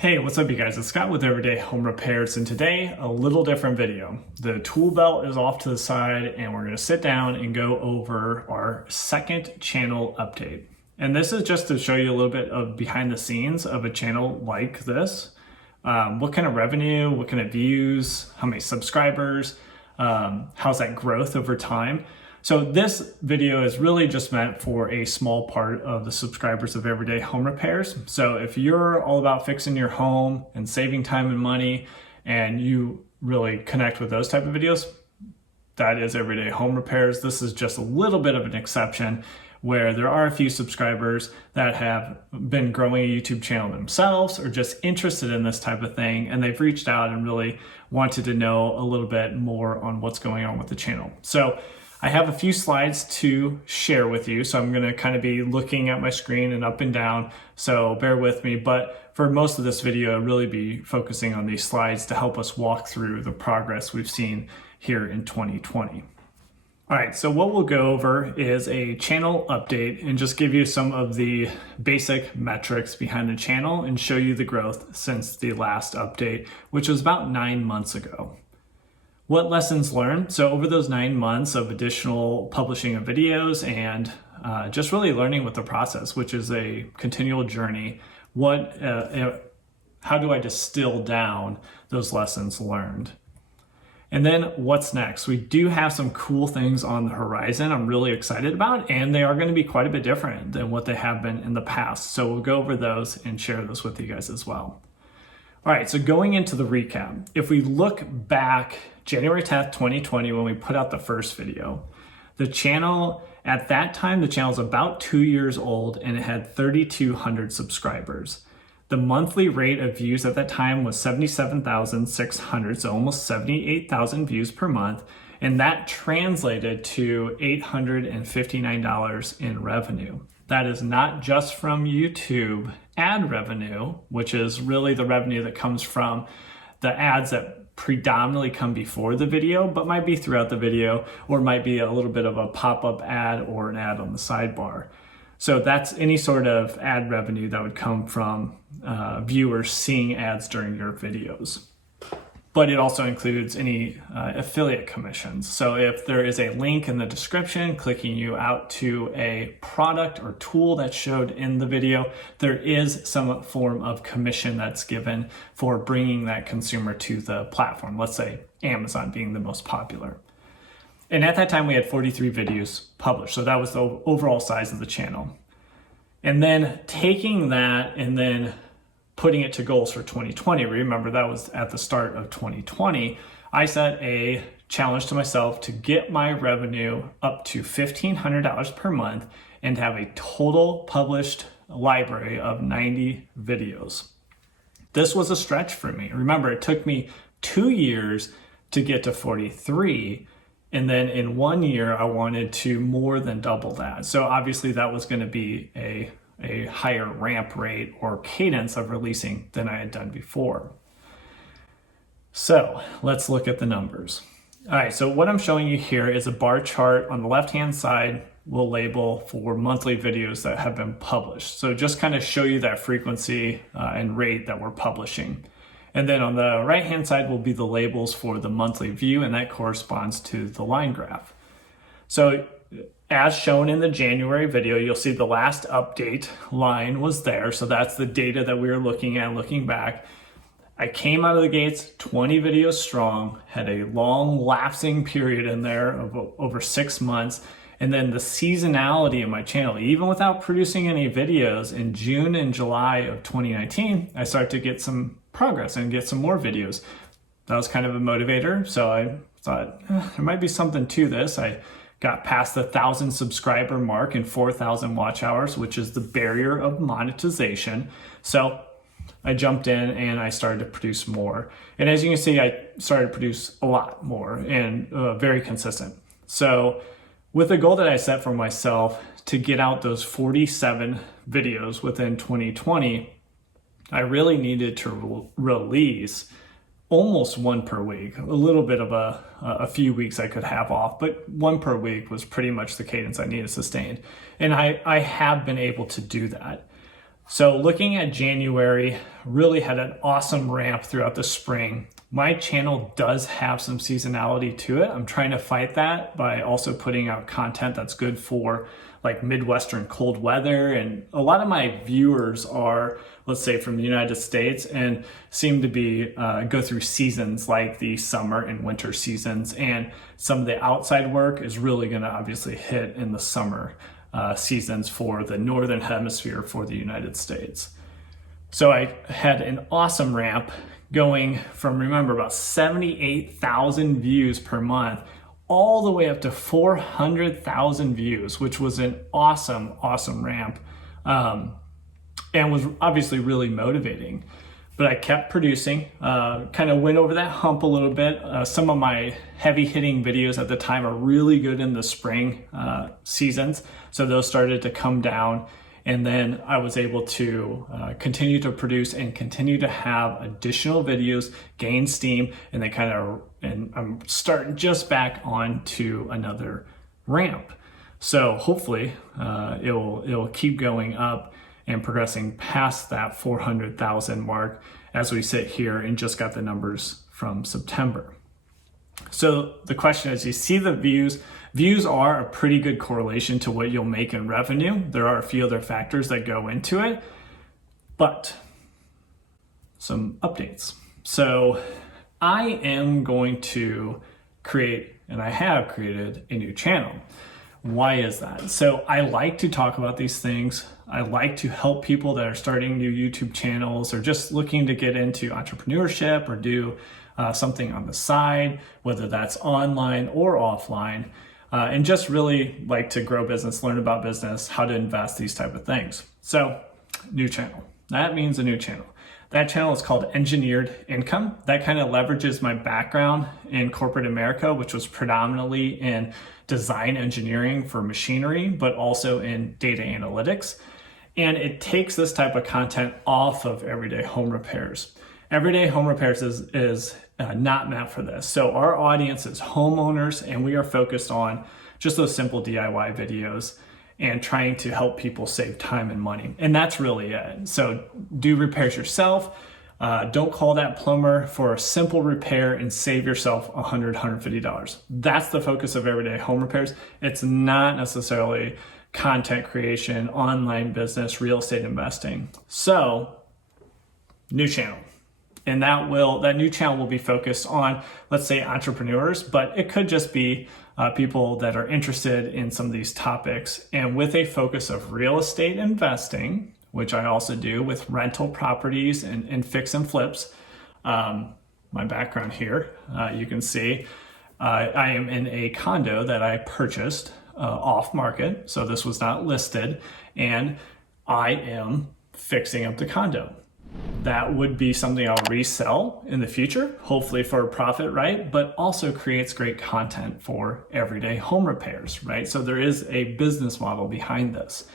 Hey, what's up you guys? It's Scott with Everyday Home Repairs, and today a little different video. The tool belt is off to the side and we're gonna sit down and go over our second channel update. And this is just to show you a little bit of behind the scenes of a channel like this. What kind of revenue, what kind of views, how many subscribers, how's that growth over time. So this video is really just meant for a small part of the subscribers of Everyday Home Repairs. So if you're all about fixing your home and saving time and money, and you really connect with those type of videos, that is Everyday Home Repairs. This is just a little bit of an exception where there are a few subscribers that have been growing a YouTube channel themselves or just interested in this type of thing, and they've reached out and really wanted to know a little bit more on what's going on with the channel. So I have a few slides to share with you, so I'm gonna kind of be looking at my screen and up and down, so bear with me. But for most of this video, I'll really be focusing on these slides to help us walk through the progress we've seen here in 2020. All right, so what we'll go over is a channel update and just give you some of the basic metrics behind the channel and show you the growth since the last update, which was about 9 months ago. What lessons learned? So over those 9 months of additional publishing of videos and just really learning with the process, which is a continual journey, how do I distill down those lessons learned? And then what's next? We do have some cool things on the horizon I'm really excited about, and they are going to be quite a bit different than what they have been in the past. So we'll go over those and share those with you guys as well. All right, so going into the recap, if we look back January 10th, 2020, when we put out the first video, the channel, at that time, the channel was about 2 years old and it had 3,200 subscribers. The monthly rate of views at that time was 77,600, so almost 78,000 views per month. And that translated to $859 in revenue. That is not just from YouTube ad revenue, which is really the revenue that comes from the ads that predominantly come before the video, but might be throughout the video, or might be a little bit of a pop-up ad or an ad on the sidebar. So that's any sort of ad revenue that would come from viewers seeing ads during your videos. But it also includes any affiliate commissions. So if there is a link in the description clicking you out to a product or tool that's showed in the video, there is some form of commission that's given for bringing that consumer to the platform. Let's say Amazon being the most popular. And at that time we had 43 videos published. So that was the overall size of the channel. And then taking that and then putting it to goals for 2020. Remember, that was at the start of 2020. I set a challenge to myself to get my revenue up to $1,500 per month and have a total published library of 90 videos. This was a stretch for me. Remember, it took me 2 years to get to 43. And then in 1 year, I wanted to more than double that. So obviously that was going to be a higher ramp rate or cadence of releasing than I had done before. So let's look at the numbers. All right, so what I'm showing you here is a bar chart. On the left-hand side, we'll label for monthly videos that have been published. So just kind of show you that frequency and rate that we're publishing. And then on the right-hand side will be the labels for the monthly view, and that corresponds to the line graph. So as shown in the January video, you'll see the last update line was there. So that's the data that we were looking at, looking back. I came out of the gates 20 videos strong, had a long lapsing period in there of over 6 months. And then the seasonality of my channel, even without producing any videos, in June and July of 2019, I started to get some progress and get some more videos. That was kind of a motivator. So I thought there might be something to this. I got past the 1,000 subscriber mark and 4,000 watch hours, which is the barrier of monetization. So I jumped in and I started to produce more. And as you can see, I started to produce a lot more and very consistent. So with the goal that I set for myself to get out those 47 videos within 2020, I really needed to release almost one per week. A little bit of a few weeks I could have off, but one per week was pretty much the cadence I needed sustained. And I have been able to do that. So looking at January, really had an awesome ramp throughout the spring. My channel does have some seasonality to it. I'm trying to fight that by also putting out content that's good for like Midwestern cold weather. And a lot of my viewers are, let's say, from the United States and seem to be go through seasons like the summer and winter seasons. And some of the outside work is really going to obviously hit in the summer seasons for the Northern Hemisphere for the United States. So I had an awesome ramp going from, remember, about 78,000 views per month all the way up to 400,000 views, which was an awesome, awesome ramp, and was obviously really motivating. But I kept producing, kind of went over that hump a little bit. Some of my heavy hitting videos at the time are really good in the spring seasons. So those started to come down. And then I was able to continue to produce and continue to have additional videos gain steam, and and I'm starting just back on to another ramp. So hopefully it'll keep going up and progressing past that 400,000 mark as we sit here and just got the numbers from September. So the question is, you see the views. Views are a pretty good correlation to what you'll make in revenue. There are a few other factors that go into it, but some updates. So I am going to create, and I have created, a new channel. Why is that? So I like to talk about these things. I like to help people that are starting new YouTube channels or just looking to get into entrepreneurship or do something on the side, whether that's online or offline, and just really like to grow business, learn about business, how to invest, these type of things. So new channel, that means a new channel. That channel is called Engineered Income. That kind of leverages my background in corporate America, which was predominantly in design engineering for machinery, but also in data analytics. And it takes this type of content off of Everyday Home Repairs. Everyday Home Repairs is not meant for this. So our audience is homeowners, and we are focused on just those simple DIY videos and trying to help people save time and money. And that's really it. So do repairs yourself. Don't call that plumber for a simple repair and save yourself $100, $150. That's the focus of Everyday Home Repairs. It's not necessarily content creation, online business, real estate investing. So new channel. And that new channel will be focused on, let's say, entrepreneurs, but it could just be people that are interested in some of these topics, and with a focus of real estate investing, which I also do with rental properties and fix and flips. My background here, you can see I am in a condo that I purchased off market. So this was not listed, and I am fixing up the condo. That would be something I'll resell in the future, hopefully for a profit, right? But also creates great content for Everyday Home Repairs, right? So there is a business model behind this.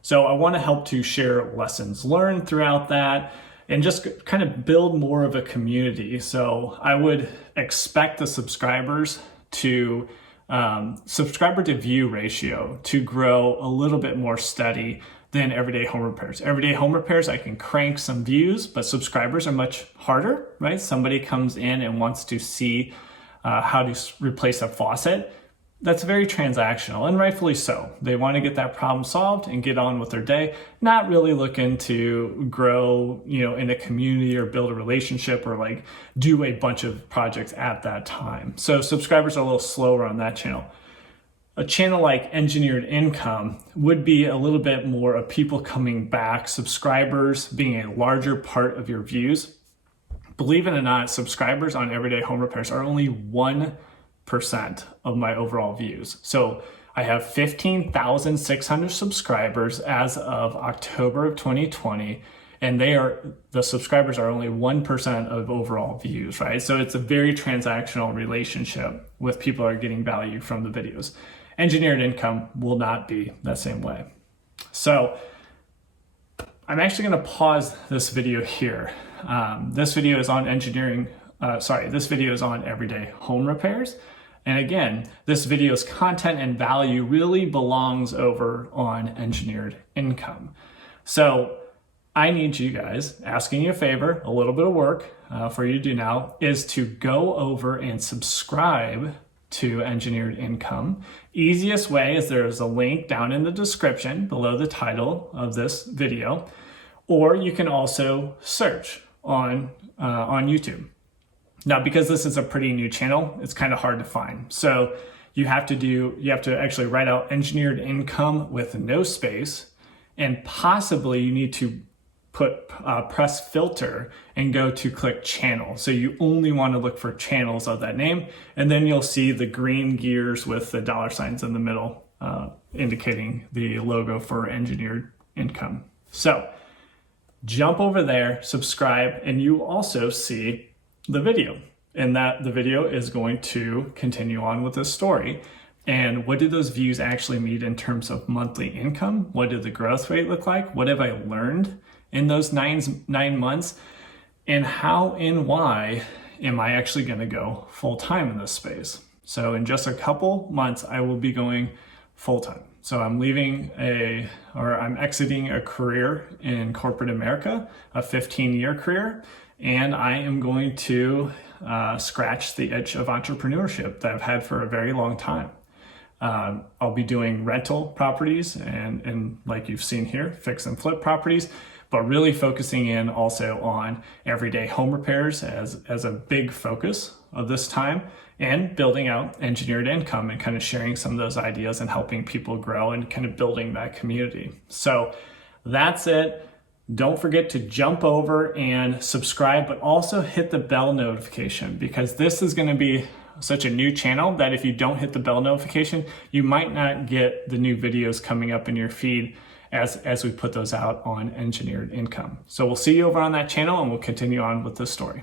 So I want to help to share lessons learned throughout that and just kind of build more of a community. So I would expect the subscriber to view ratio to grow a little bit more steady than Everyday Home Repairs. Everyday Home Repairs, I can crank some views, but subscribers are much harder, right? Somebody comes in and wants to see how to replace a faucet. That's very transactional, and rightfully so. They want to get that problem solved and get on with their day, not really looking to grow, in a community or build a relationship or like do a bunch of projects at that time. So subscribers are a little slower on that channel. A channel like Engineered Income would be a little bit more of people coming back, subscribers being a larger part of your views. Believe it or not, subscribers on Everyday Home Repairs are only 1% of my overall views. So I have 15,600 subscribers as of October of 2020, and the subscribers are only 1% of overall views, right? So it's a very transactional relationship with people that are getting value from the videos. Engineered Income will not be that same way. So I'm actually going to pause this video here. This video is on this video is on Everyday Home Repairs. And again, this video's content and value really belongs over on Engineered Income. So I need you guys, asking you a favor, a little bit of work for you to do now, is to go over and subscribe to Engineered Income. Easiest way is there's a link down in the description below the title of this video, or you can also search on YouTube. Now, because this is a pretty new channel, it's kind of hard to find. So you have to actually write out Engineered Income with no space, and possibly you need to press filter and go to click channel. So you only want to look for channels of that name, and then you'll see the green gears with the dollar signs in the middle, indicating the logo for Engineered Income. So jump over there, subscribe, and you also see the video. And that the video is going to continue on with this story. And what did those views actually mean in terms of monthly income? What did the growth rate look like? What have I learned in those nine months? And how and why am I actually going to go full time in this space? So in just a couple months, I will be going full time. So I'm I'm exiting a career in corporate America, a 15-year career, and I am going to scratch the itch of entrepreneurship that I've had for a very long time. I'll be doing rental properties and like you've seen here, fix and flip properties, but really focusing in also on everyday home repairs as a big focus of this time, and building out Engineered Income and kind of sharing some of those ideas and helping people grow and kind of building that community. So that's it. Don't forget to jump over and subscribe, but also hit the bell notification, because this is going to be such a new channel that if you don't hit the bell notification, you might not get the new videos coming up in your feed as we put those out on Engineered Income. So we'll see you over on that channel, and we'll continue on with this story.